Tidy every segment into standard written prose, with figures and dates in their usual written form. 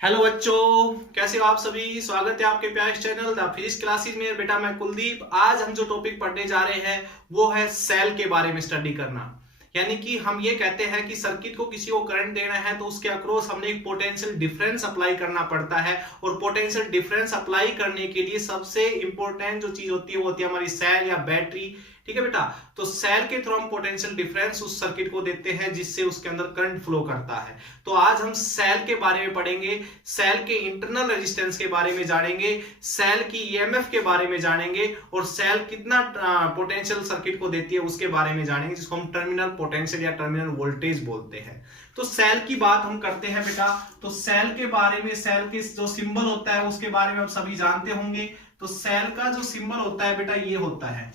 Hello बच्चों, कैसे हो आप सभी। स्वागत है आपके प्यारे चैनल द फिजिक्स क्लासेस में। बेटा मैं कुलदीप। आज हम जो टॉपिक पढ़ने जा रहे हैं वो है सेल के बारे में स्टडी करना। यानी कि हम ये कहते हैं कि सर्किट को किसी को करंट देना है तो उसके अक्रॉस हमने एक पोटेंशियल डिफरेंस अप्लाई करना पड़ता है। और पोटेंशियल डिफरेंस अप्लाई करने के लिए सबसे इंपॉर्टेंट जो चीज होती है वो होती है हमारी सेल या बैटरी। ठीक है बेटा, तो सेल के थ्रू हम पोटेंशियल डिफरेंस उस सर्किट को देते हैं जिससे उसके अंदर करंट फ्लो करता है। तो आज हम सेल के बारे में पढ़ेंगे, सेल के इंटरनल रेजिस्टेंस के बारे में जानेंगे, सेल की ईएमएफ के बारे में जानेंगे और सेल कितना पोटेंशियल सर्किट को देती है उसके बारे में जानेंगे, जिसको हम टर्मिनल पोटेंशियल या टर्मिनल वोल्टेज बोलते हैं। तो सेल की बात हम करते हैं बेटा। तो सेल के बारे में, सेल के जो सिंबल होता है उसके बारे में आप सभी जानते होंगे। तो सेल का जो सिंबल होता है बेटा ये होता है,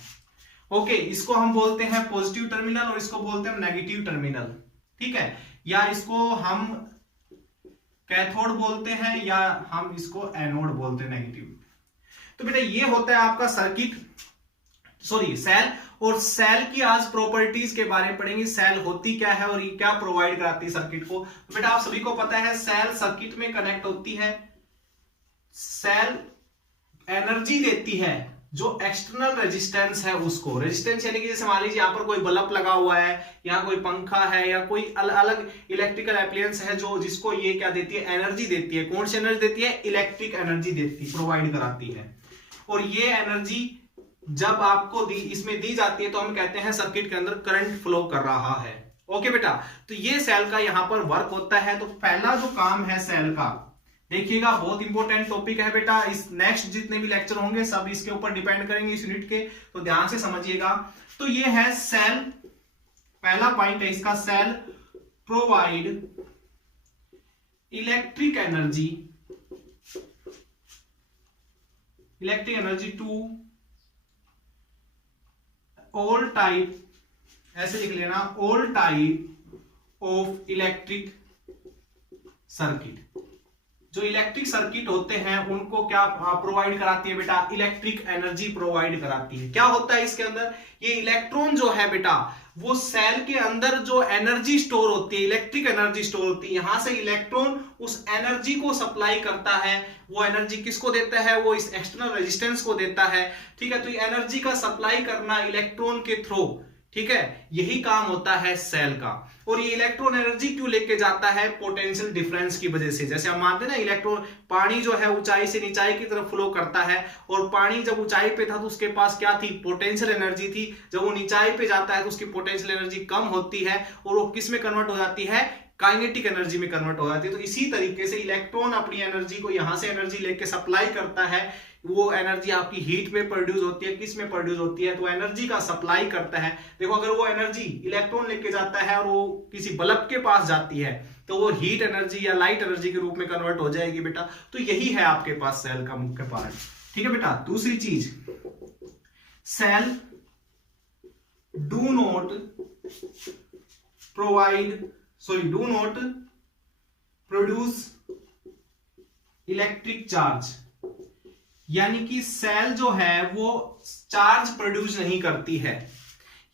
ओके, इसको हम बोलते हैं पॉजिटिव टर्मिनल और इसको बोलते हैं नेगेटिव टर्मिनल। ठीक है, या इसको हम कैथोड बोलते हैं या हम इसको एनोड बोलते हैं, नेगेटिव। तो बेटा ये होता है आपका सर्किट, सॉरी सेल। और सेल की आज प्रॉपर्टीज के बारे में पढ़ेंगे, सेल होती क्या है और ये क्या प्रोवाइड कराती है सर्किट को। तो बेटा आप सभी को पता है सेल सर्किट में कनेक्ट होती है, सेल एनर्जी देती है जो एक्सटर्नल रेजिस्टेंस है उसको। रेजिस्टेंस यानी कि जैसे मान लीजिए यहाँ पर कोई बल्ब लगा हुआ है, यहाँ कोई पंखा है या कोई अलग इलेक्ट्रिकल एप्लायंस है जो जिसको ये क्या देती है, एनर्जी देती है। कौन सी एनर्जी देती है? इलेक्ट्रिक एनर्जी देती, प्रोवाइड कराती है। और ये एनर्जी जब आपको इसमें दी जाती है तो हम कहते हैं सर्किट के अंदर करंट फ्लो कर रहा है। ओके बेटा, तो ये सेल का यहाँ पर वर्क होता है। तो पहला जो काम है सेल का, देखिएगा बहुत इंपॉर्टेंट टॉपिक है बेटा। इस नेक्स्ट जितने भी लेक्चर होंगे सब इसके ऊपर डिपेंड करेंगे, इस यूनिट के, तो ध्यान से समझिएगा। तो ये है सेल, पहला पॉइंट है इसका, cell provide electric energy, electric energy to all type, ऐसे लिख लेना, all type of electric circuit. जो इलेक्ट्रिक सर्किट होते हैं उनको क्या प्रोवाइड कराती है बेटा? इलेक्ट्रिक एनर्जी प्रोवाइड कराती है। क्या होता है इसके अंदर? ये इलेक्ट्रॉन जो है बेटा वो सेल के अंदर जो एनर्जी स्टोर होती है, इलेक्ट्रिक एनर्जी स्टोर होती है, यहां से इलेक्ट्रॉन उस एनर्जी को सप्लाई करता है। वो एनर्जी किसको देता है? वो इस एक्सटर्नल रेजिस्टेंस को देता है। ठीक है, तो ये एनर्जी का सप्लाई करना इलेक्ट्रॉन के थ्रू, ठीक है, यही काम होता है सेल का। और ये इलेक्ट्रॉन एनर्जी क्यों लेके जाता है? पोटेंशियल डिफरेंस की वजह से। जैसे हम मानते हैं ना, इलेक्ट्रॉन, पानी जो है ऊंचाई से नीचाई की तरफ फ्लो करता है और पानी जब ऊंचाई पे था तो उसके पास क्या थी? पोटेंशियल एनर्जी थी। जब वो नीचाई पे जाता है तो उसकी पोटेंशियल एनर्जी कम होती है और वो किस में कन्वर्ट हो जाती है? काइनेटिक एनर्जी में कन्वर्ट हो जाती है। तो इसी तरीके से इलेक्ट्रॉन अपनी एनर्जी को यहां से एनर्जी लेके सप्लाई करता है। वो एनर्जी आपकी हीट में प्रोड्यूस होती है, किस में प्रोड्यूस होती है? तो एनर्जी का सप्लाई करता है। देखो अगर वो एनर्जी इलेक्ट्रॉन लेके जाता है और वो किसी बल्ब के पास जाती है तो वो हीट एनर्जी या लाइट एनर्जी के रूप में कन्वर्ट हो जाएगी बेटा। तो यही है आपके पास सेल का मुख्य पार्ट। ठीक है बेटा। दूसरी चीज, cell do not provide, sorry do not produce electric charge. यानी कि सेल जो है वो चार्ज प्रोड्यूस नहीं करती है।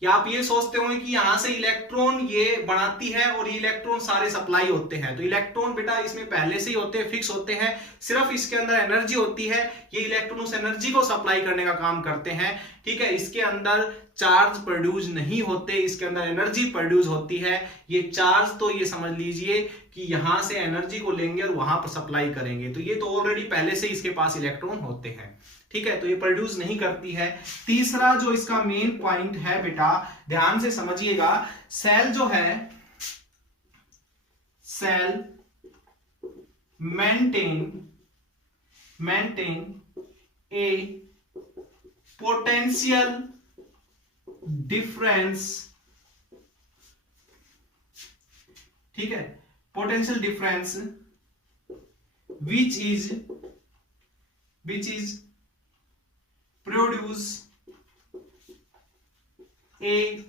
या आप ये सोचते होंगे कि यहां से इलेक्ट्रॉन ये बनाती है और ये इलेक्ट्रॉन सारे सप्लाई होते हैं। तो इलेक्ट्रॉन बेटा इसमें पहले से ही होते हैं, फिक्स होते हैं, सिर्फ इसके अंदर एनर्जी होती है। ये इलेक्ट्रॉन उस एनर्जी को सप्लाई करने का काम करते हैं। ठीक है, इसके अंदर चार्ज प्रोड्यूस नहीं होते, इसके अंदर एनर्जी प्रोड्यूस होती है। ये चार्ज तो ये समझ लीजिए कि यहां से एनर्जी को लेंगे और वहां पर सप्लाई करेंगे। तो ये तो ऑलरेडी पहले से इसके पास इलेक्ट्रॉन होते हैं। ठीक है, तो ये प्रोड्यूस नहीं करती है। तीसरा जो इसका मेन पॉइंट है बेटा, ध्यान से समझिएगा, सेल जो है, cell maintain a potential difference. ठीक है, potential difference which is produce a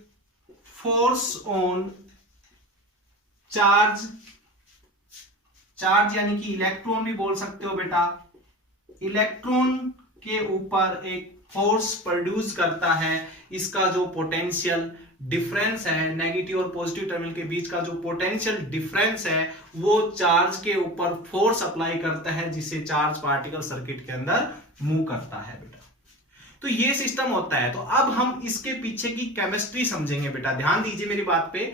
force on charge, charge यानी कि इलेक्ट्रॉन भी बोल सकते हो बेटा, इलेक्ट्रॉन के ऊपर एक फोर्स प्रोड्यूस करता है। इसका जो पोटेंशियल डिफरेंस है, नेगेटिव और पॉजिटिव टर्मिनल के बीच का जो पोटेंशियल डिफरेंस है वो चार्ज के ऊपर फोर्स अप्लाई करता है, जिससे चार्ज पार्टिकल सर्किट के अंदर मूव करता है बेटा। तो ये सिस्टम होता है। तो अब हम इसके पीछे की केमिस्ट्री समझेंगे बेटा, ध्यान दीजिए मेरी बात पे।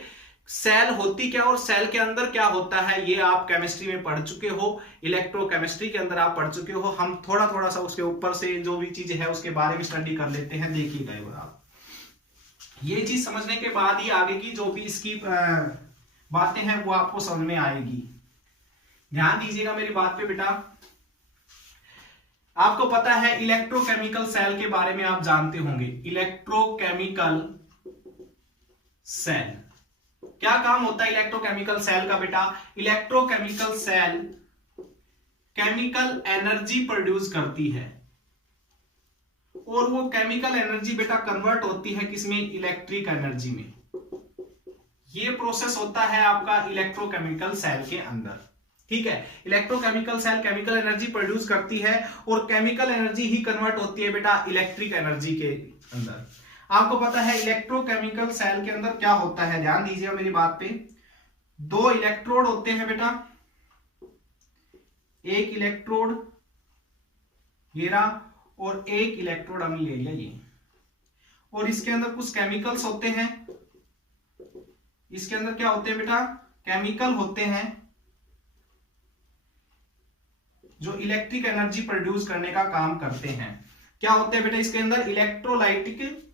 सेल होती क्या और सेल के अंदर क्या होता है ये आप केमिस्ट्री में पढ़ चुके हो, इलेक्ट्रोकेमिस्ट्री के अंदर आप पढ़ चुके हो। हम थोड़ा थोड़ा सा उसके ऊपर से जो भी चीज है उसके बारे में स्टडी कर लेते हैं। देखिएगा आप ये चीज समझने के बाद ही आगे की जो भी इसकी बातें हैं वो आपको समझ में आएगी। ध्यान दीजिएगा मेरी बात पे बेटा। आपको पता है इलेक्ट्रोकेमिकल सेल के बारे में आप जानते होंगे। इलेक्ट्रोकेमिकल सेल क्या काम होता है इलेक्ट्रोकेमिकल सेल का बेटा? Electrochemical cell chemical energy produce करती है और वो केमिकल एनर्जी बेटा कन्वर्ट होती है किसमें? इलेक्ट्रिक एनर्जी में। ये प्रोसेस होता है आपका इलेक्ट्रोकेमिकल सेल के अंदर, ठीक है। Electrochemical cell chemical energy produce करती है और केमिकल एनर्जी ही कन्वर्ट होती है बेटा इलेक्ट्रिक एनर्जी के अंदर। आपको पता है इलेक्ट्रोकेमिकल सेल के अंदर क्या होता है, ध्यान दीजिएगा मेरी बात पे। दो इलेक्ट्रोड होते हैं बेटा, एक इलेक्ट्रोड ये रहा और एक इलेक्ट्रोड हमने ले लिया ये, और इसके अंदर कुछ केमिकल्स होते हैं। इसके अंदर क्या होते हैं बेटा? केमिकल होते हैं जो इलेक्ट्रिक एनर्जी प्रोड्यूस करने का काम करते हैं। क्या होते हैं बेटा इसके अंदर? इलेक्ट्रोलाइटिक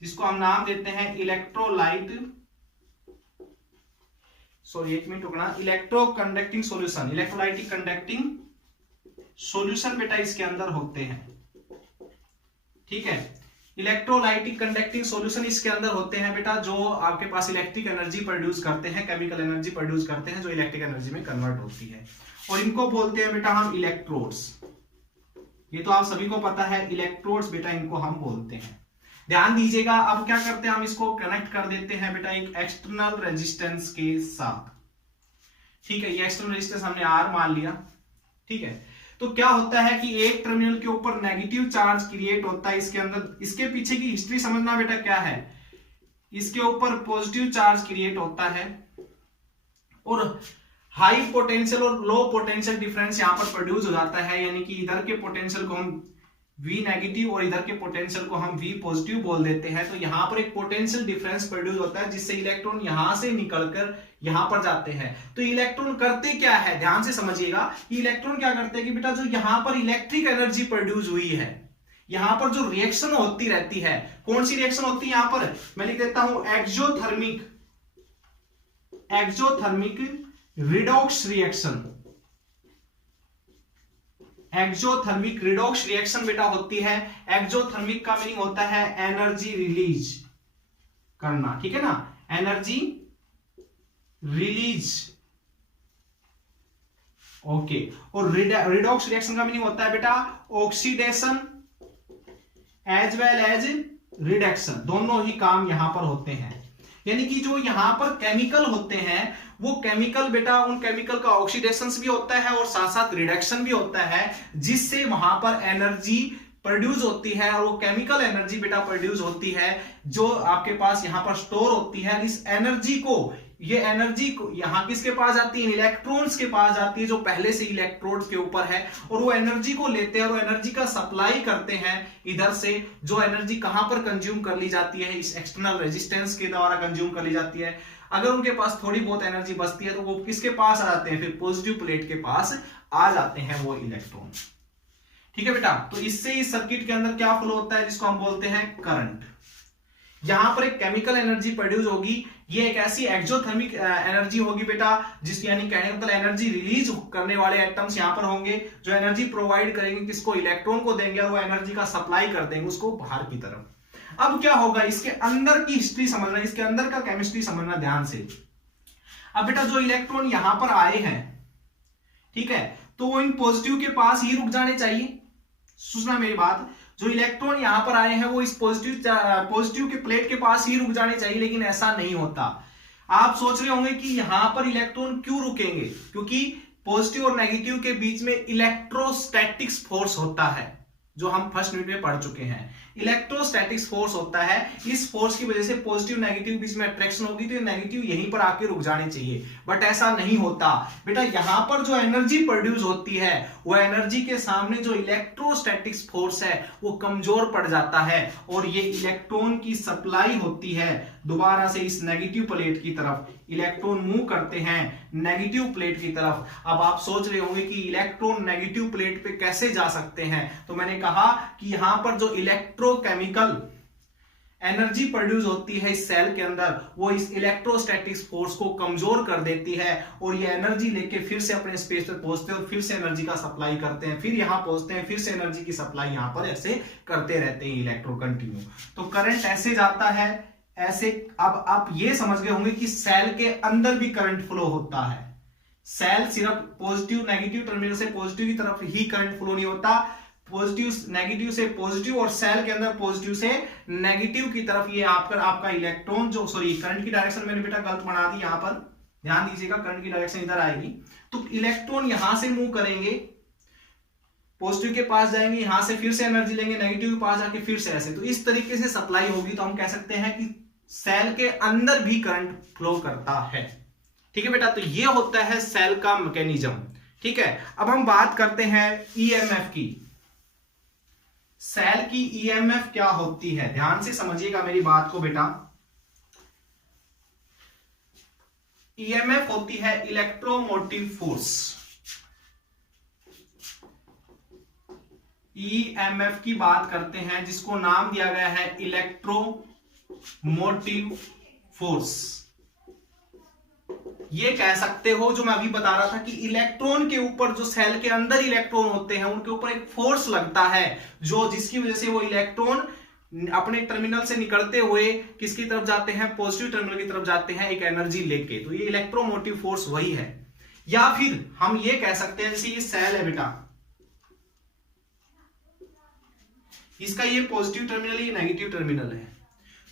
जिसको हम नाम देते हैं इलेक्ट्रोलाइट, सॉरी एक मिनट रुकना, electro conducting solution, electrolytic conducting solution बेटा इसके अंदर होते हैं, ठीक है। इलेक्ट्रोलाइटिक कंडक्टिंग सॉल्यूशन इसके अंदर होते हैं बेटा, जो आपके पास इलेक्ट्रिक एनर्जी प्रोड्यूस करते हैं, केमिकल एनर्जी प्रोड्यूस करते हैं जो इलेक्ट्रिक एनर्जी में कन्वर्ट होती है, और इनको बोलते हैं बेटा हम इलेक्ट्रोड्स। ये तो आप सभी को पता है, इलेक्ट्रोड्स बेटा इनको हम बोलते हैं। ध्यान दीजिएगा। अब क्या करते हैं हम इसको कनेक्ट कर देते हैं बेटा एक एक्सटर्नल रेजिस्टेंस के साथ, ठीक है। ये एक्सटर्नल रेजिस्टेंस हमने आर मान लिया, ठीक है। तो क्या होता है कि एक टर्मिनल के ऊपर नेगेटिव चार्ज क्रिएट होता है इसके अंदर। इसके पीछे की हिस्ट्री समझना बेटा क्या है। इसके ऊपर पॉजिटिव चार्ज क्रिएट होता है और हाई पोटेंशियल और लो पोटेंशियल डिफरेंस यहां पर प्रोड्यूस हो जाता है, यानी कि इधर के पोटेंशियल को हम V नेगेटिव और इधर के पोटेंशियल को हम V पॉजिटिव बोल देते हैं। तो यहां पर एक पोटेंशियल डिफरेंस प्रोड्यूस होता है जिससे इलेक्ट्रॉन यहां से निकलकर यहां पर जाते हैं। तो इलेक्ट्रॉन करते क्या है, ध्यान से समझिएगा। इलेक्ट्रॉन क्या करते हैं कि बेटा जो यहां पर इलेक्ट्रिक एनर्जी प्रोड्यूस हुई है, यहां पर जो रिएक्शन होती रहती है, कौन सी रिएक्शन होती है यहां पर? मैं लिख देता हूं exothermic redox reaction. Exothermic redox reaction बेटा होती है। एक्सोथर्मिक का मीनिंग होता है एनर्जी रिलीज करना, ठीक है ना, एनर्जी रिलीज, ओके। और रिडॉक्स रिएक्शन का मीनिंग होता है बेटा oxidation as well as reduction, दोनों ही काम यहां पर होते हैं। यानी कि जो यहां पर केमिकल होते हैं वो केमिकल बेटा, उन केमिकल का ऑक्सीडेशन भी होता है और साथ साथ रिडक्शन भी होता है, जिससे वहां पर एनर्जी प्रोड्यूस होती है। और वो केमिकल एनर्जी बेटा प्रोड्यूस होती है जो आपके पास यहां पर स्टोर होती है। इस एनर्जी को, ये एनर्जी को यहां किसके पास जाती है? इलेक्ट्रॉन्स के पास जाती है जो पहले से इलेक्ट्रोड के ऊपर है, और वो एनर्जी को लेते हैं और एनर्जी का सप्लाई करते हैं इधर से। जो एनर्जी कहां पर कंज्यूम कर ली जाती है? इस एक्सटर्नल रेजिस्टेंस के द्वारा कंज्यूम कर ली जाती है। अगर उनके पास थोड़ी बहुत एनर्जी बचती है तो वो किसके पास आ जाते हैं? फिर पॉजिटिव प्लेट के पास आ जाते हैं वो इलेक्ट्रॉन, ठीक है बेटा। तो इससे इस सर्किट के अंदर क्या फ्लो होता है जिसको हम बोलते हैं करंट। यहां पर एक केमिकल एनर्जी प्रोड्यूस होगी, ये एक ऐसी एक्सोथर्मिक एनर्जी होगी बेटा, जिसकी यानी कहने का मतलब एनर्जी रिलीज करने वाले एटम्स यहां पर होंगे जो एनर्जी प्रोवाइड करेंगे किसको? इलेक्ट्रॉन को देंगे, और वो एनर्जी का सप्लाई कर देंगे उसको बाहर की तरफ। अब क्या होगा, इसके अंदर की हिस्ट्री समझना, इसके अंदर का केमिस्ट्री समझना ध्यान से। अब बेटा जो इलेक्ट्रॉन यहां पर आए हैं, ठीक है, तो वो इन पॉजिटिव के पास ही रुक जाने चाहिए। सुनना मेरी बात, जो इलेक्ट्रॉन यहां पर आए हैं वो इस पॉजिटिव के प्लेट के पास ही रुक जाने चाहिए, लेकिन ऐसा नहीं होता। आप सोच रहे होंगे कि यहां पर इलेक्ट्रॉन क्यों रुकेंगे? क्योंकि पॉजिटिव और नेगेटिव के बीच में इलेक्ट्रोस्टैटिक्स फोर्स होता है जो हम फर्स्ट यूनिट में पढ़ चुके हैं। इलेक्ट्रोस्टैटिक्स फोर्स होता है, इस फोर्स की वजह से पॉजिटिव नेगेटिव बीच में अट्रैक्शन होगी तो ये नेगेटिव यहीं पर आके रुक जाने चाहिए, बट ऐसा नहीं होता बेटा। यहां पर जो एनर्जी प्रोड्यूस होती है वो एनर्जी के सामने जो इलेक्ट्रोस्टैटिक्स फोर्स है वो कमजोर पड़ जाता है और ये इलेक्ट्रॉन की सप्लाई होती है दोबारा से इस नेगेटिव प्लेट की तरफ। इलेक्ट्रॉन मूव करते हैं नेगेटिव प्लेट की तरफ। अब आप सोच रहे होंगे कि इलेक्ट्रॉन नेगेटिव प्लेट पे कैसे जा सकते हैं, तो मैंने कहा कि यहां पर जो इलेक्ट्रोकेमिकल एनर्जी प्रोड्यूस होती है इस सेल के अंदर वो इस इलेक्ट्रोस्टैटिक्स फोर्स को कमजोर कर देती है और ये एनर्जी लेके फिर से अपने स्पेस पे पहुंचते हैं और फिर से एनर्जी का सप्लाई करते हैं, फिर यहां पहुंचते हैं, फिर से एनर्जी की सप्लाई यहां पर ऐसे करते रहते हैं इलेक्ट्रो कंटिन्यू। तो करंट ऐसे जाता है ऐसे। अब आप ये समझ गए होंगे कि सेल के अंदर भी करंट फ्लो होता है। सेल सिर्फ पॉजिटिव नेगेटिव टर्मिनल से पॉजिटिव की तरफ ही करंट फ्लो नहीं होता, पॉजिटिव नेगेटिव से पॉजिटिव और सेल के अंदर पॉजिटिव से नेगेटिव की तरफ ये आपका इलेक्ट्रॉन जो करंट की डायरेक्शन मैंने बेटा गलत बना दी, यहां पर ध्यान दीजिएगा, करंट की डायरेक्शन इधर आएगी तो इलेक्ट्रॉन यहां से मूव करेंगे, पॉजिटिव के पास जाएंगे, यहां से फिर से एनर्जी लेंगे, नेगेटिव के पास जाके फिर से ऐसे। तो इस तरीके से सप्लाई होगी तो हम कह सकते हैं कि सेल के अंदर भी करंट फ्लो करता है। ठीक है बेटा, तो ये होता है सेल का मैकेनिज्म। ठीक है, अब हम बात करते हैं ईएमएफ की। सेल की ईएमएफ क्या होती है, ध्यान से समझिएगा मेरी बात को बेटा। ईएमएफ होती है इलेक्ट्रोमोटिव फोर्स। ईएमएफ की बात करते हैं जिसको नाम दिया गया है इलेक्ट्रोमोटिव फोर्स। ये कह सकते हो जो मैं अभी बता रहा था कि इलेक्ट्रॉन के ऊपर जो सेल के अंदर इलेक्ट्रॉन होते हैं उनके ऊपर एक फोर्स लगता है जो जिसकी वजह से वो इलेक्ट्रॉन अपने टर्मिनल से निकलते हुए किसकी तरफ जाते हैं, पॉजिटिव टर्मिनल की तरफ जाते हैं एक एनर्जी लेके। तो ये इलेक्ट्रोमोटिव फोर्स वही है। या फिर हम ये कह सकते हैं जैसे ये सेल है बेटा, इसका ये पॉजिटिव टर्मिनल है, ये नेगेटिव टर्मिनल है।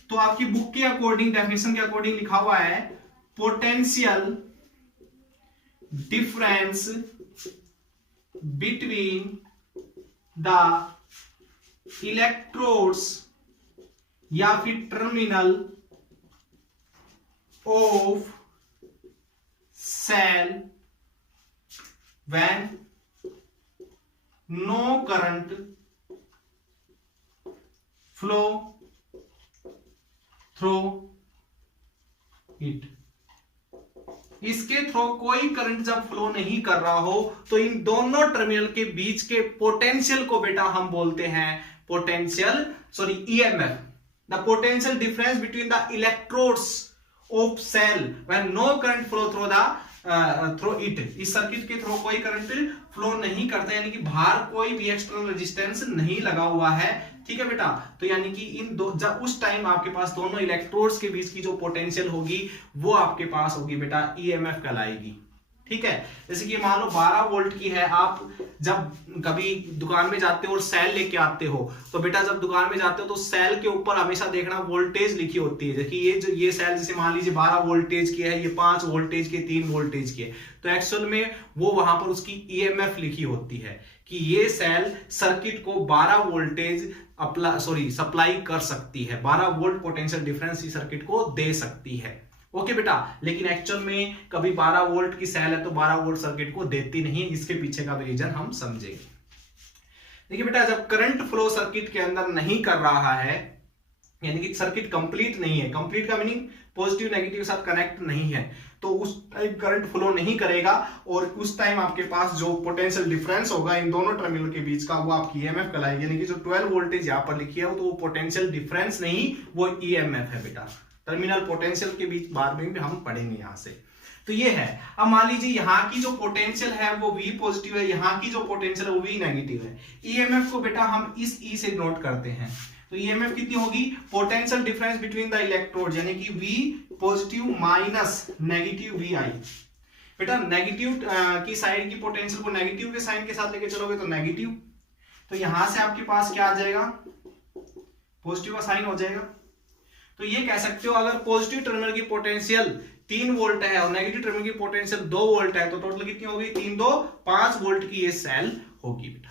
तो आपकी बुक के अकॉर्डिंग, डेफिनेशन के अकॉर्डिंग लिखा हुआ है potential difference between the electrodes या फिर terminal of cell when no current flow through it. इसके थ्रू कोई करंट जब फ्लो नहीं कर रहा हो तो इन दोनों टर्मिनल के बीच के पोटेंशियल को बेटा हम बोलते हैं EMF. The potential difference between the electrodes of cell when no current flow through it. इस सर्किट के थ्रू कोई करंट फ्लो नहीं करता, यानी कि बाहर कोई भी एक्सटर्नल रेजिस्टेंस नहीं लगा हुआ है। ठीक है बेटा, तो यानी कि इन दो जब उस टाइम आपके पास दोनों इलेक्ट्रोड्स के बीच की जो पोटेंशियल होगी वो आपके पास होगी बेटा ईएमएफ कहलाएगी। ठीक है, जैसे कि मान लो 12 वोल्ट की है, आप जब कभी दुकान में जाते हो और सेल लेके आते हो तो बेटा जब दुकान में जाते हो तो सेल के ऊपर हमेशा देखना वोल्टेज लिखी होती है। देखिए ये सेल जैसे मान लीजिए 12 वोल्टेज की है, ये 5 वोल्टेज की, 3 वोल्टेज की है, तो एक्चुअल में वो वहां पर उसकी ईएमएफ लिखी होती है कि ये सेल सर्किट को 12 वोल्टेज सप्लाई कर सकती है, 12 वोल्ट पोटेंशियल डिफरेंस इस सर्किट को दे सकती है। ओके बेटा, लेकिन एक्चुअल में कभी 12 वोल्ट की सेल है तो 12 वोल्ट सर्किट को देती नहीं है, इसके पीछे का भी रीजन हम समझेंगे। देखिए बेटा, जब करंट फ्लो सर्किट के अंदर नहीं कर रहा है, यानी कि सर्किट कंप्लीट नहीं है, कंप्लीट का मीनिंग पॉजिटिव नेगेटिव के साथ कनेक्ट नहीं है, तो उस टाइम करंट फ्लो नहीं करेगा और उस टाइम आपके पास जो पोटेंशियल डिफरेंस होगा इन दोनों टर्मिनल के बीच का वो आपकी ईएमएफ कहलाएगी। यानी कि जो 12 वोल्टेज यहां पर लिखी है तो वो पोटेंशियल डिफरेंस नहीं, वो ईएमएफ है बेटा। टर्मिनल पोटेंशियल के बीच बाद में भी हम पढ़ेंगे यहां से। तो ये है। अब मान लीजिए यहाँ की जो पोटेंशियल है वो V पॉजिटिव है, यहाँ की जो पोटेंशियल है वो V नेगेटिव है। ईएमएफ को बेटा हम इस E से नोट करते हैं, तो ईएमएफ कितनी होगी, potential difference between the electrode, यानी कि V positive minus negative VI। बेटा नेगेटिव की साइड की पोटेंशियल को नेगेटिव के साइन के साथ लेके चलोगे तो नेगेटिव, तो यहां से आपके पास क्या आ जाएगा, पॉजिटिव का साइन हो जाएगा। तो ये कह सकते हो अगर पॉजिटिव टर्मिनल की पोटेंशियल 3 वोल्ट है और नेगेटिव टर्मिनल की पोटेंशियल 2 वोल्ट है तो टोटल कितनी होगी, 3 2 5 वोल्ट की ये सेल होगी बेटा।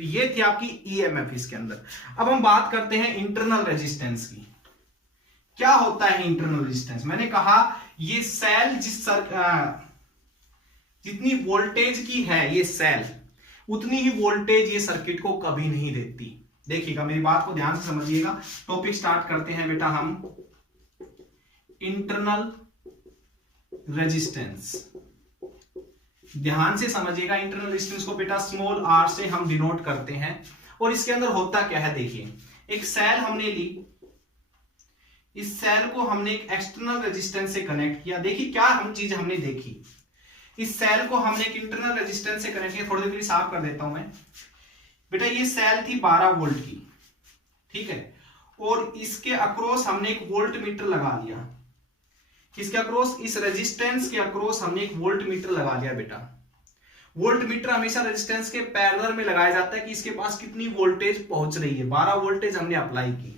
तो ये थी आपकी ईएमएफ इसके अंदर। अब हम बात करते हैं इंटरनल रेजिस्टेंस की। क्या होता है इंटरनल रेजिस्टेंस? मैंने कहा ये सेल जितनी वोल्टेज की है ये सेल, उतनी ही वोल्टेज ये सर्किट को कभी नहीं देती। देखिएगा, मेरी बात को ध्यान से समझिएगा। टॉपिक स्टार्ट करते हैं बेटा हम इंटरनल रेजिस्टेंस। ध्यान से समझिएगा, इंटरनल रेजिस्टेंस को बेटा स्मॉल आर से हम डिनोट करते हैं। और इसके अंदर होता क्या है, देखिए एक सेल हमने ली, इस सेल को हमने एक एक्सटर्नल रेजिस्टेंस से कनेक्ट किया। देखिए क्या हम चीज हमने देखी, इस सेल को हमने एक इंटरनल रेजिस्टेंस से कनेक्ट किया। थोड़ी देर के लिए साफ कर देता हूं मैं बेटा। ये सेल थी 12 वोल्ट की, ठीक है, और इसके अक्रॉस हमने एक वोल्ट मीटर लगा दिया। किसके अक्रॉस? इस रेजिस्टेंस के अक्रॉस हमने एक वोल्ट मीटर लगा दिया बेटा। वोल्ट मीटर हमेशा रेजिस्टेंस के पैरेलल में लगाया जाता है कि इसके पास कितनी वोल्टेज पहुंच रही है। 12 वोल्टेज हमने अप्लाई की।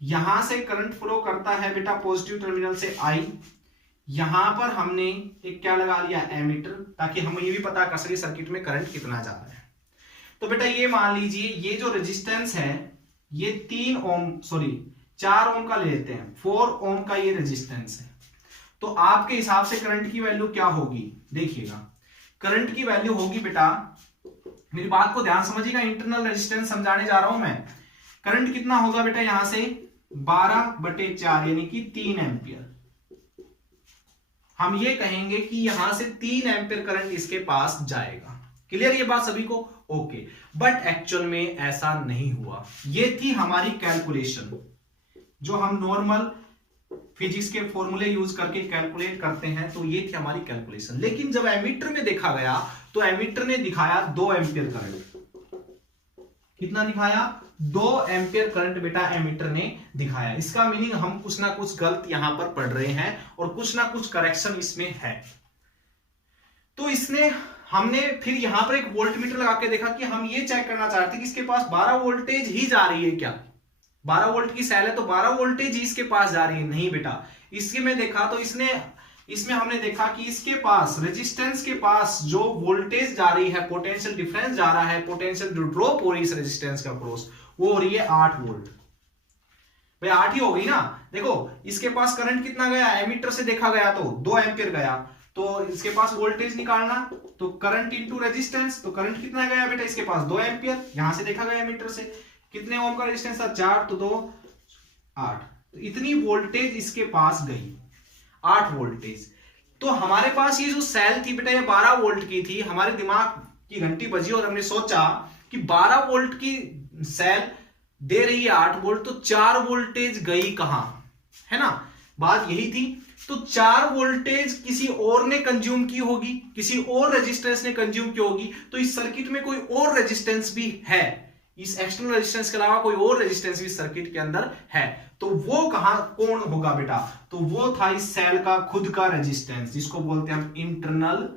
यहां से करंट फ्लो करता है बेटा पॉजिटिव टर्मिनल से आई। यहां पर हमने एक क्या लगा लिया, एमीटर, ताकि हम ये भी पता कर सके सर्किट में करंट कितना जा रहा है। तो बेटा ये मान लीजिए ये जो रेजिस्टेंस है ये 4 ओम का ले लेते हैं, 4 ओम का ये रेजिस्टेंस है। तो आपके हिसाब से करंट की वैल्यू क्या होगी? देखिएगा, करंट की वैल्यू होगी बेटा, मेरी बात को ध्यान समझिएगा, इंटरनल रेजिस्टेंस समझाने जा रहा हूं मैं। करंट कितना होगा बेटा यहां से 12/4 यानी कि 3 एम्पियर। हम ये कहेंगे कि यहां से 3 एम्पियर करंट इसके पास जाएगा। क्लियर ये बात सभी को? ओके। बट एक्चुअल में ऐसा नहीं हुआ। ये थी हमारी कैलकुलेशन, जो हम नॉर्मल फिजिक्स के फॉर्मूले यूज करके कैलकुलेट करते हैं। तो ये थी हमारी कैलकुलेशन। लेकिन जब एमीटर में देखा गया तो एमीटर ने दिखाया 2 एम्पियर करंट। कितना दिखाया? 2 एम्पियर करंट बेटा एमीटर ने दिखाया। इसका मीनिंग हम कुछ ना कुछ गलत यहां पर पढ़ रहे हैं और कुछ ना कुछ करेक्शन इसमें है। तो हमने फिर यहां पर एक वोल्ट मीटर लगा के देखा कि हम ये चेक करना चाहते कि इसके पास 12 वोल्टेज ही जा रही है क्या। 12 वोल्ट की सेल है तो 12 वोल्टेज ही इसके पास जा रही है। नहीं बेटा, इसके में देखा तो इसमें हमने देखा कि इसके पास रेजिस्टेंस के पास जो वोल्टेज जा रही है, पोटेंशियल डिफरेंस जा रहा है, पोटेंशियल जो ड्रॉप हो रही है इस रेजिस्टेंस का क्रॉस, वो हो रही है 8 वोल्ट। भाई 8 ही हो गई ना। देखो इसके पास करंट कितना गया, एमीटर से देखा गया तो 2 एम्पियर गया। तो इसके पास वोल्टेज निकालना तो करंट इंटू रेजिस्टेंस, तो करंट कितना गया बेटा इसके पास 2 एम्पियर। यहां से देखा गया एमीटर से कितने ओम का रेजिस्टेंस था 4, तो 2 8, तो इतनी वोल्टेज इसके पास गई, 8 वोल्टेज। तो हमारे पास ये जो सेल थी बेटा ये 12 वोल्ट की थी। हमारे दिमाग की घंटी बजी और हमने सोचा कि 12 वोल्ट की सेल दे रही है 8 वोल्ट, तो 4 वोल्टेज गई कहां, है ना, बात यही थी। तो 4 वोल्टेज किसी और ने कंज्यूम की होगी, किसी और रेजिस्टेंस ने कंज्यूम की होगी। तो इस सर्किट में कोई और रेजिस्टेंस भी है, इस एक्सटर्नल रेजिस्टेंस के अलावा कोई और रेजिस्टेंस भी सर्किट के अंदर है। तो वो कौन होगा बेटा? तो वो था इस सेल का खुद का रेजिस्टेंस, जिसको बोलते हैं हम इंटरनल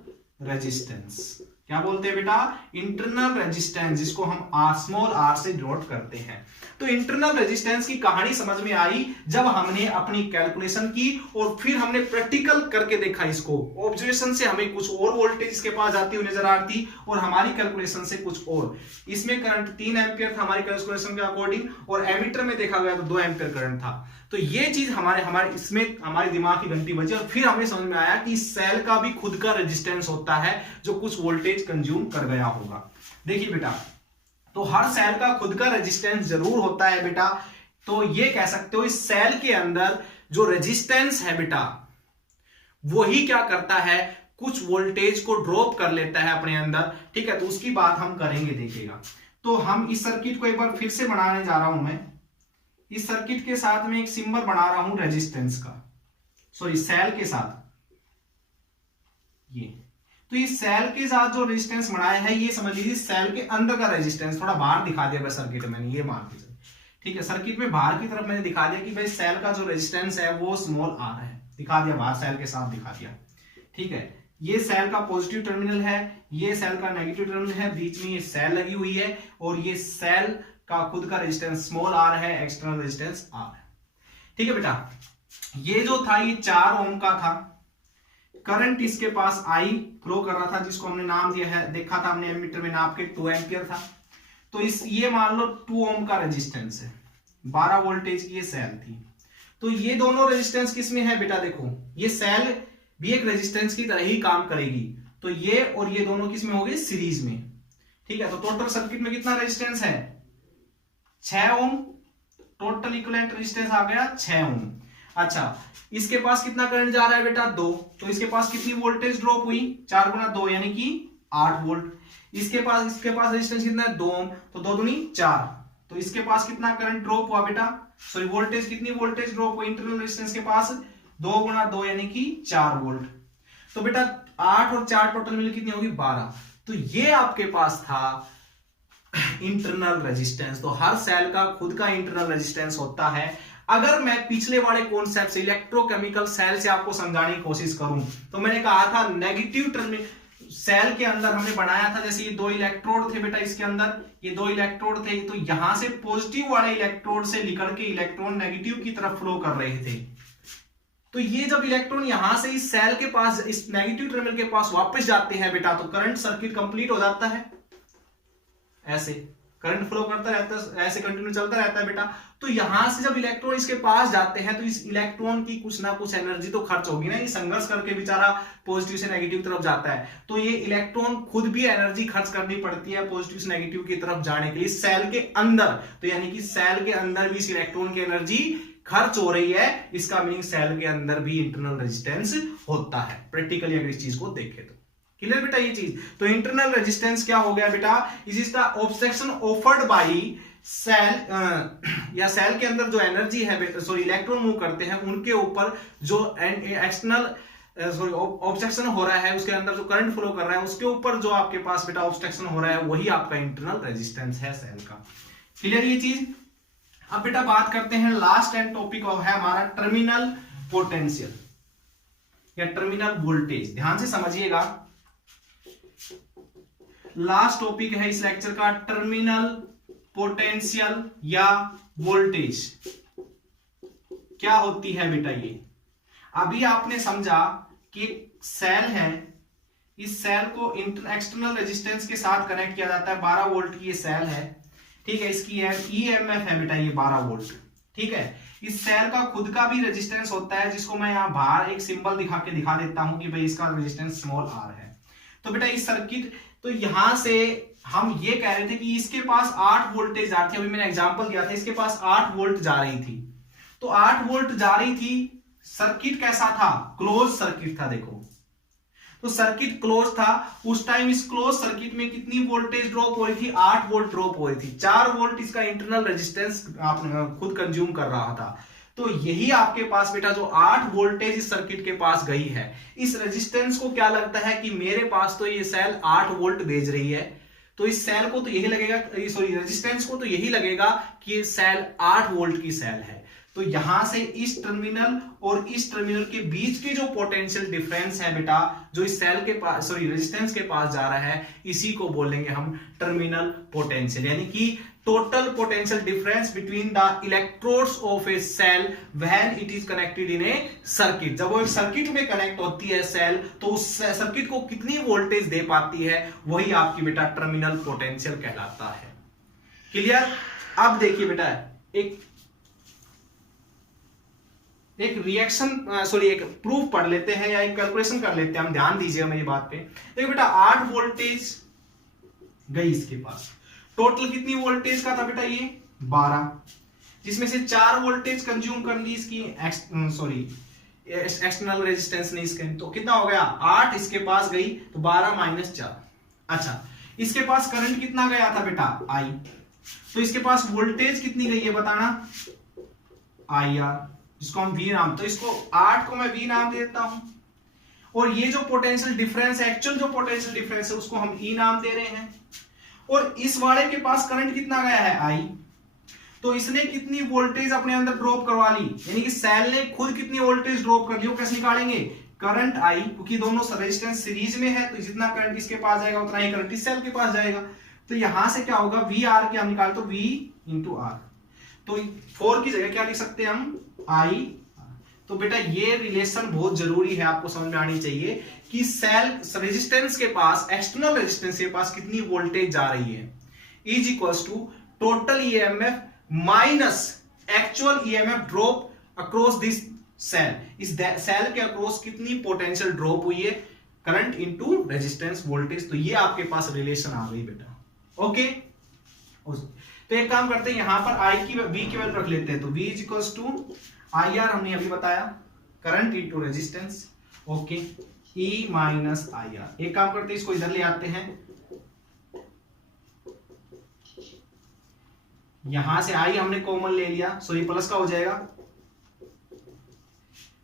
रेजिस्टेंस। क्या बोलते हैं बेटा? इंटरनल रेजिस्टेंस, जिसको हम स्मॉल आर से डिनोट करते हैं। तो इंटरनल रेजिस्टेंस की कहानी समझ में आई जब हमने अपनी कैलकुलेशन की और फिर हमने प्रैक्टिकल करके देखा इसको। ऑब्जर्वेशन से हमें कुछ और वोल्टेज इसके पास जाती हुई नजर आती थी और हमारी कैलकुलेशन से कुछ और। इसमें करंट 3 एम्पियर था हमारी कैलकुलेशन के अकॉर्डिंग, और एमीटर में देखा गया तो 2 एम्पियर करंट था। तो ये चीज हमारे इसमें हमारे दिमाग की घंटी बजी और फिर हमें समझ में आया कि सेल का भी खुद का रेजिस्टेंस होता है जो कुछ वोल्टेज कंज्यूम कर गया होगा। देखिए बेटा, तो हर सेल का खुद का रेजिस्टेंस जरूर होता है बेटा। तो ये कह सकते हो इस सेल के अंदर जो रेजिस्टेंस है बेटा वही क्या करता है, कुछ वोल्टेज को ड्रॉप कर लेता है अपने अंदर। ठीक है, तो उसकी बात हम करेंगे, देखिएगा। तो हम इस सर्किट को एक बार फिर से बनाने जा रहा हूं मैं। इस सर्किट के साथ में एक सिंबल बना रहा हूं रेजिस्टेंस का, सॉरी सेल के साथ ये। तो इस सेल के साथ जो रेजिस्टेंस बनाया है ये समझ लीजिए सेल के अंदर का रेजिस्टेंस। थोड़ा बाहर दिखा दिया सर्किट मैंने, ये मान लीजिए। ठीक है, सर्किट में बाहर की तरफ मैंने दिखा दिया कि भाई सेल का जो रेजिस्टेंस है वो स्मॉल आर है, दिखा दिया बाहर सेल के साथ दिखा दिया। ठीक है, ये सेल का पॉजिटिव टर्मिनल है, ये सेल का नेगेटिव टर्मिनल है, बीच में ये सेल लगी हुई है और ये सेल का खुद का रेजिस्टेंस स्मॉल आर है, एक्सटर्नल रेजिस्टेंस आर है। ठीक है बेटा, ये जो था ये 4 ओम का था। करंट इसके पास आई फ्लो कर रहा था, जिसको हमने नाम दिया है, देखा था हमने एमीटर में नाप के 2 एम्पियर था। तो ये मान लो 2 ओम का रेजिस्टेंस है, 12 वोल्टेज की ये सेल थी। तो ये दोनों रेजिस्टेंस किस में है बेटा, देखो ये सेल भी एक रेजिस्टेंस की तरह ही काम करेगी। तो ये और ये दोनों किस में होगी, सीरीज में। ठीक है, तो टोटल सर्किट में कितना रेजिस्टेंस है, 6 ओम। टोटल इक्विवेलेंट रेजिस्टेंस आ गया 6 ओम। अच्छा, इसके पास कितना करंट जा रहा है बेटा, 2। तो इसके पास कितनी वोल्टेज ड्रॉप हुई, 4 गुना 2 यानी कि 8 वोल्ट। इसके पास रेजिस्टेंस कितना है, 2 ओम। तो 2 दूनी 4। तो इसके पास कितना करंट ड्रॉप हुआ बेटा, सॉरी वोल्टेज, कितनी वोल्टेज ड्रॉप हुई इंटरनल रेजिस्टेंस के पास, 2 गुना 2 यानी कि 4 वोल्ट। तो बेटा 8 और 4 टोटल मिल कितनी होगी, 12। तो ये आपके पास था इंटरनल रेजिस्टेंस। तो हर सेल का खुद का इंटरनल रेजिस्टेंस होता है। अगर मैं पिछले वाले कॉन्सेप्ट से, इलेक्ट्रोकेमिकल सेल से आपको समझाने की कोशिश करूं, तो मैंने कहा था नेगेटिव टर्मिनल सेल के अंदर हमने बनाया था, जैसे ये 2 इलेक्ट्रोड थे बेटा, इसके अंदर ये 2 इलेक्ट्रोड थे। तो यहां से पॉजिटिव वाले इलेक्ट्रोड से निकल के इलेक्ट्रॉन नेगेटिव की तरफ फ्लो कर रहे थे। तो ये जब इलेक्ट्रॉन यहां से इस सेल के पास, इस नेगेटिव टर्मिनल के पास वापस जाते हैं बेटा, तो करंट सर्किट कंप्लीट हो जाता है। ऐसे करंट फ्लो करता रहता है, ऐसे कंटिन्यू चलता रहता है बेटा। तो यहां से जब इलेक्ट्रॉन इसके पास जाते हैं, तो इस इलेक्ट्रॉन की कुछ ना कुछ एनर्जी तो खर्च होगी ना, ये संघर्ष करके बेचारा पॉजिटिव से नेगेटिव तरफ जाता है। तो ये इलेक्ट्रॉन खुद भी एनर्जी खर्च करनी पड़ती है पॉजिटिव से नेगेटिव की तरफ जाने के लिए सेल के अंदर। तो यानी कि सेल के अंदर भी इस इलेक्ट्रॉन की एनर्जी खर्च हो रही है। इसका मीनिंग सेल के अंदर भी इंटरनल रेजिस्टेंस होता है। प्रैक्टिकली अगर इस चीज को देखें तो क्लियर बेटा ये चीज। तो इंटरनल रेजिस्टेंस क्या हो गया बेटा, is the obstruction offered by cell, या सेल के अंदर जो एनर्जी है, सॉरी इलेक्ट्रॉन मूव करते हैं उनके ऊपर जो एक्सटर्नल ऑब्स्ट्रक्शन हो रहा है, उसके अंदर जो करंट फ्लो कर रहा है उसके ऊपर जो आपके पास बेटा ऑब्स्ट्रक्शन हो रहा है, वही आपका इंटरनल रेजिस्टेंस है सेल का। क्लियर ये चीज। अब बेटा बात करते हैं लास्ट एंड टॉपिक है हमारा टर्मिनल पोटेंशियल या टर्मिनल वोल्टेज। ध्यान से समझिएगा, लास्ट टॉपिक है इस लेक्चर का टर्मिनल पोटेंशियल या वोल्टेज। क्या होती है बेटा ये, अभी आपने समझा कि सेल है, इस सेल को एक्सटर्नल रेजिस्टेंस के साथ कनेक्ट किया जाता है। 12 वोल्ट की ये सेल है, ठीक है, इसकी ईएमएफ है बेटा ये 12 वोल्ट। ठीक है, इस सेल का खुद का भी रेजिस्टेंस होता है, जिसको मैं यहां बाहर एक सिंबल दिखा देता हूं कि भाई इसका रेजिस्टेंस स्मॉल r है। तो बेटा इस सर्किट, तो यहां से हम ये कह रहे थे कि इसके पास 8 वोल्टेज जा रही थी। अभी मैंने एग्जांपल दिया था, इसके पास 8 वोल्ट जा रही थी। तो 8 वोल्ट जा रही थी, सर्किट कैसा था, क्लोज सर्किट था। देखो, तो सर्किट क्लोज था उस टाइम। इस क्लोज सर्किट में कितनी वोल्टेज ड्रॉप हो रही थी, 8 वोल्ट ड्रॉप हो रही थी। 4 वोल्ट इसका इंटरनल रेजिस्टेंस आपने खुद कंज्यूम कर रहा था। तो यही आपके पास बेटा जो 8 वोल्टेज इस सर्किट के पास गई है, इस रेजिस्टेंस को क्या लगता है कि मेरे पास तो ये सेल 8 वोल्ट भेज रही है, तो इस सेल को तो यही लगेगा, सॉरी रेजिस्टेंस को तो यही लगेगा कि ये सेल 8 वोल्ट की सेल है। तो यहां से इस टर्मिनल और इस टर्मिनल के बीच की जो पोटेंशियल डिफरेंस है बेटा, जो इस सेल के पास, सॉरी रेजिस्टेंस के पास जा रहा है, इसी को बोलेंगे हम टर्मिनल पोटेंशियल। यानी कि total potential difference between the electrodes of a cell when it is connected in a circuit. जब वो एक सर्किट में कनेक्ट होती है सेल, तो उस सर्किट को कितनी वोल्टेज दे पाती है, वही आपकी बेटा टर्मिनल पोटेंशियल कहलाता है। क्लियर। अब देखिए बेटा, एक रिएक्शन, सॉरी एक प्रूफ पढ़ लेते हैं या एक कैलकुलेशन कर लेते हैं हम। ध्यान दीजिएगा मेरी बात पे। देखो बेटा 8 वोल्टेज गई इसके पास, टोटल कितनी वोल्टेज का था बेटा ये 12, जिसमें से 4 वोल्टेज कंज्यूम कर ली इसकी एक्सटर्नल रेजिस्टेंस ने इसके, तो कितना हो गया 8 इसके पास गई, तो 12 माइनस 4। अच्छा, इसके पास करंट कितना गया था बेटा I, तो इसके पास वोल्टेज कितनी गई है बताना, IR, इसको हम V नाम, तो इसको 8 को मैं V नाम दे देता हूं। और ये जो पोटेंशियल डिफरेंस है, एक्चुअल जो पोटेंशियल डिफरेंस है, उसको हम E नाम दे रहे हैं। और इस वाले के पास करंट कितना गया है I, तो इसने कितनी वोल्टेज अपने अंदर ड्रॉप करवा ली, यानी कि सेल ने खुद कितनी वोल्टेज ड्रॉप कर ली, वो कैसे निकालेंगे, करंट I, क्योंकि दोनों रेजिस्टेंस सीरीज में है, तो जितना करंट इसके पास जाएगा उतना ही करंट इस सेल के पास जाएगा। तो यहां से क्या होगा, VR के हम निकालते तो V इंटू R, तो 4 की जगह क्या लिख सकते हैं हम I। तो बेटा ये रिलेशन बहुत जरूरी है, आपको समझ में आनी चाहिए कि सेल रेजिस्टेंस के पास, एक्सटर्नल रेजिस्टेंस के पास कितनी वोल्टेज जा रही है। Is equals to total EMF minus actual EMF drop across this cell. इस सेल के अक्रॉस कितनी पोटेंशियल ड्रॉप हुई है, करंट इनटू रेजिस्टेंस वोल्टेज। तो ये आपके पास रिलेशन आ गई बेटा। ओके, तो एक काम करते हैं, यहां पर आई की वी की वैल्यू रख लेते हैं। तो V is equals to I R हमने अभी बताया, current into resistance. Okay, E minus I R. एक काम करते हैं, इसको इधर ले आते हैं, यहां से आई हमने कॉमन ले लिया, सो ये प्लस का हो जाएगा।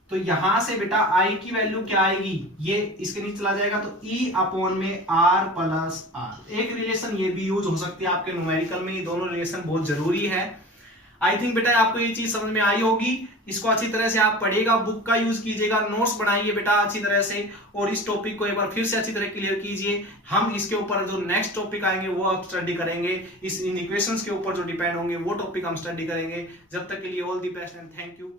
तो यहां से बेटा आई की वैल्यू क्या आएगी, ये इसके नीचे चला जाएगा, तो E अपॉन में R प्लस आर। एक रिलेशन ये भी यूज हो सकती है आपके न्यूमेरिकल में, ये दोनों रिलेशन बहुत जरूरी है। आई थिंक बेटा आपको ये चीज समझ में आई होगी। इसको अच्छी तरह से आप पढ़िएगा, बुक का यूज कीजिएगा, नोट्स बनाइए बेटा अच्छी तरह से, और इस टॉपिक को एक बार फिर से अच्छी तरह क्लियर कीजिए। हम इसके ऊपर जो नेक्स्ट टॉपिक आएंगे वो आप स्टडी करेंगे, इन इक्वेशंस के ऊपर जो डिपेंड होंगे वो टॉपिक हम स्टडी करेंगे। जब तक के लिए all the best and thank you.